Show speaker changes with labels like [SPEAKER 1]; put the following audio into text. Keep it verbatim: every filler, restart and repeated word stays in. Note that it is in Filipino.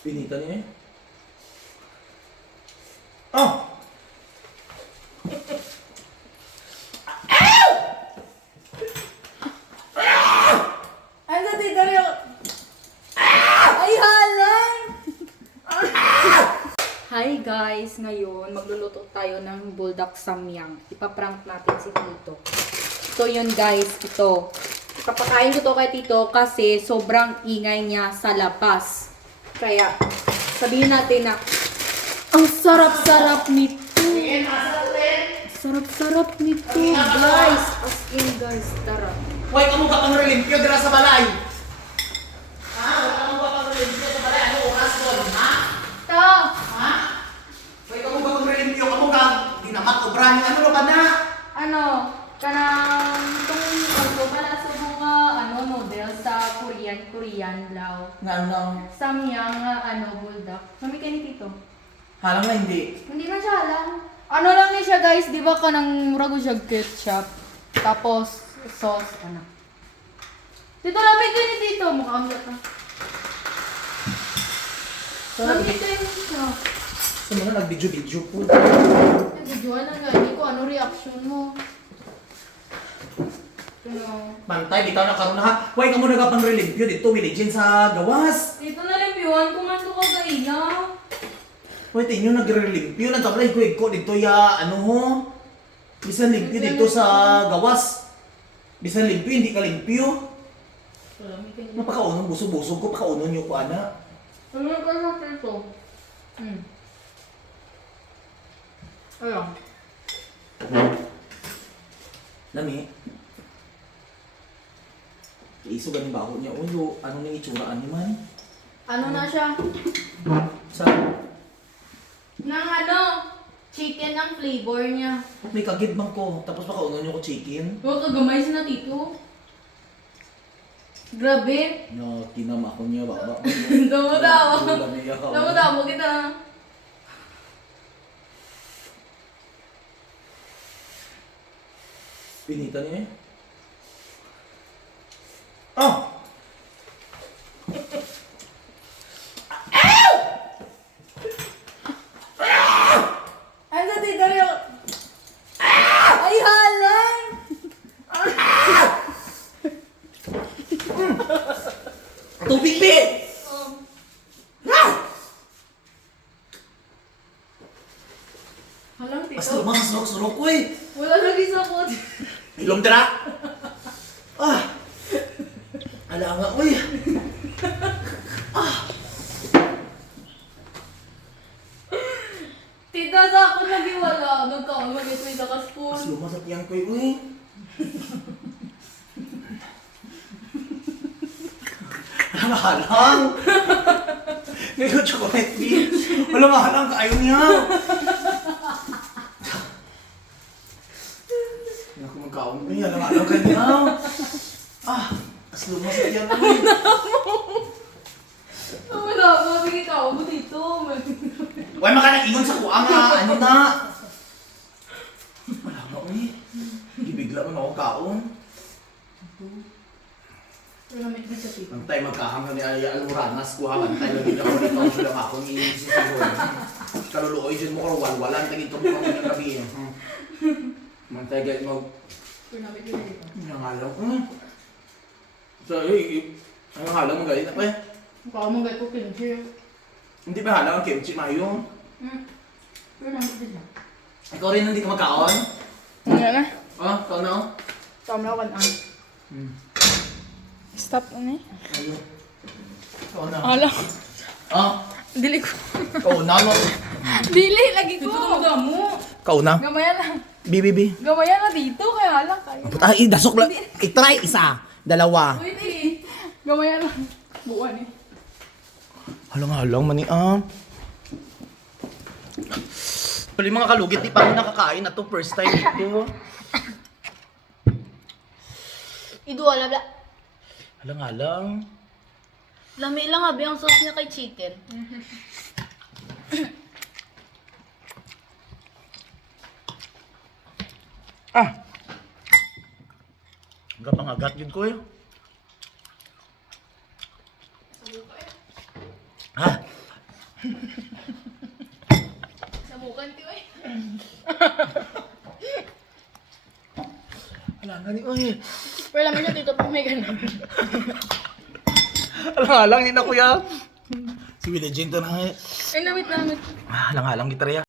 [SPEAKER 1] Pinita niya eh. Oh!
[SPEAKER 2] Ano sa tita rin ako? Ay, halang! Hi guys! Ngayon, magluluto tayo ng buldak samyang. Ipaprank natin si Tito. So yun guys, ito. Ipapakain ko to kay Tito kasi sobrang ingay niya sa labas. Kaya, sabihin natin na, ang sarap-sarap nito. Sarap-sarap nito, guys. As in, guys, tara.
[SPEAKER 1] Hoy, kamu ka pang relimpyo dira sa balay. Ha? Wala kamu ka pang relimpyo sa balay. Ano oras doon, ha?
[SPEAKER 2] To!
[SPEAKER 1] Ha? Hoy, kamu ka pang relimpyo. Kamu ka dinamak o brand. Ano na ba na?
[SPEAKER 2] Ano, kanang itong ano pala sa mga ano noodles sa Korean, Korean law.
[SPEAKER 1] Nga ano lang.
[SPEAKER 2] Samyang nga ano buldak. Mami kay ni Tito.
[SPEAKER 1] Halang na hindi.
[SPEAKER 2] Hindi na siya lang. Ano lang ni siya guys, di ba kanang murago siya ketchup. Tapos sauce ano. Tito lapit ko ni Tito, mukha ang lata. Lapit ko ni siya.
[SPEAKER 1] Sa mga nag-video-video po.
[SPEAKER 2] Ay, videoan na nga, hindi ko ano reaction mo. Ano?
[SPEAKER 1] Mantay, bitaw na karon ha. Hoy, kamu na ka pang relimpyo dito. Wiligin sa gawas.
[SPEAKER 2] Dito na lang piwan ko man ko kagailaw.
[SPEAKER 1] Hoy, tinyo nagre-relimpyo. Nagkablay ko iko dito ya, ano ho. Bisan limpyo dito sa gawas. Bisan limpyo, hindi ka limpyo. Napakaunon, buso-busog ko. Pakaunon nyo ko, ana.
[SPEAKER 2] Ano ka sa Tito? Hmm. Ayan.
[SPEAKER 1] Lami. Iso ganing baho niya. Uy, anong nang itsuraan niya man?
[SPEAKER 2] Ano na siya?
[SPEAKER 1] Sa,
[SPEAKER 2] Nang ano? Chicken ang flavor niya.
[SPEAKER 1] may kagid man ko. Tapos pakaunon nyo ko chicken.
[SPEAKER 2] Huwag kagamay sa na Tito. Grabe.
[SPEAKER 1] No, kinam ako niya, baba.
[SPEAKER 2] Damo-damo.
[SPEAKER 1] Lami ako.
[SPEAKER 2] Damo-damo kita.
[SPEAKER 1] Pinita niya eh. Oh!
[SPEAKER 2] Ano sa Tito rin ako? Ay, halang!
[SPEAKER 1] Tubig, be!
[SPEAKER 2] Halang, Tito.
[SPEAKER 1] Basta lumang surok-surok ko eh.
[SPEAKER 2] Wala lagi sa kot.
[SPEAKER 1] Ilong dira! Ah! Ala nga, uy!
[SPEAKER 2] Tita, sa ako nagiwala. Nagkaon mag-ito sa
[SPEAKER 1] Mas
[SPEAKER 2] kaspon.
[SPEAKER 1] lumang sa tiyang ko eh, uy! Alam nga halang! Ngayon, chocolate beef! Wala nga halang, kaayo niya! Naku, magkaon ko eh. Alam nga halang kanya! Ah! Mas lumang sa tiyang ko eh!
[SPEAKER 2] Oh, wala mo. Bigit ako mo dito.
[SPEAKER 1] Uy, maka nag-ingon sa kuha nga! Ano na? Wala nga, uy! Ibigla mo na ako kaon.
[SPEAKER 2] Wala may sa Tito.
[SPEAKER 1] Bantay magkahanggang ni Aya Almoranas, kuha bantay lagi na ako dito ang sulang ako ni Sisigon. Kaluluoy dyan mo ko, walwalan, tagin ito mo kami ng gabi. Bantay gaya mo,
[SPEAKER 2] Wala may dito.
[SPEAKER 1] nangalang. Hmm. So, eh, ang halang mo galit na pa eh.
[SPEAKER 2] Mukha mo gaya ko kimchi.
[SPEAKER 1] Hindi ba halang ang kimchi mayo?
[SPEAKER 2] Hmm. Wala may dito.
[SPEAKER 1] Ikaw rin hindi ka magkaon?
[SPEAKER 2] Ano na?
[SPEAKER 1] Oh, ikaw na oh.
[SPEAKER 2] Tama na one hour.
[SPEAKER 1] Hmm.
[SPEAKER 2] Stop na eh.
[SPEAKER 1] Ano? Ikaw na.
[SPEAKER 2] Ala.
[SPEAKER 1] Oh,
[SPEAKER 2] Dili ko.
[SPEAKER 1] ikaw na no.
[SPEAKER 2] Dili, lagi ko. Dito mo mo.
[SPEAKER 1] Ikaw na.
[SPEAKER 2] Gamaya lang.
[SPEAKER 1] Bi, bi, bi.
[SPEAKER 2] Gamaya na dito, kaya lang kayo.
[SPEAKER 1] Ay, dasok lang. I-try isa, dalawa.
[SPEAKER 2] Wait eh. Gamaya lang. Buwan eh.
[SPEAKER 1] Halang-halang mani ah. Pali mga kalugit, di pa ako nakakain na to. First time dito.
[SPEAKER 2] Idua labla.
[SPEAKER 1] Halang-halang.
[SPEAKER 2] Lami lang abi ang sauce niya kay chicken.
[SPEAKER 1] Ah! Hanggang pangagat yun ko eh. Ha?
[SPEAKER 2] Samukan tiyo eh.
[SPEAKER 1] Wala nga ni, oy.
[SPEAKER 2] Pero alam mo siya, tito, pag may ganun.
[SPEAKER 1] Alang-alang ni na kuya. Si Willie Jane to na.
[SPEAKER 2] Ay, namit, namit.
[SPEAKER 1] Ah, alang-alang kita rin.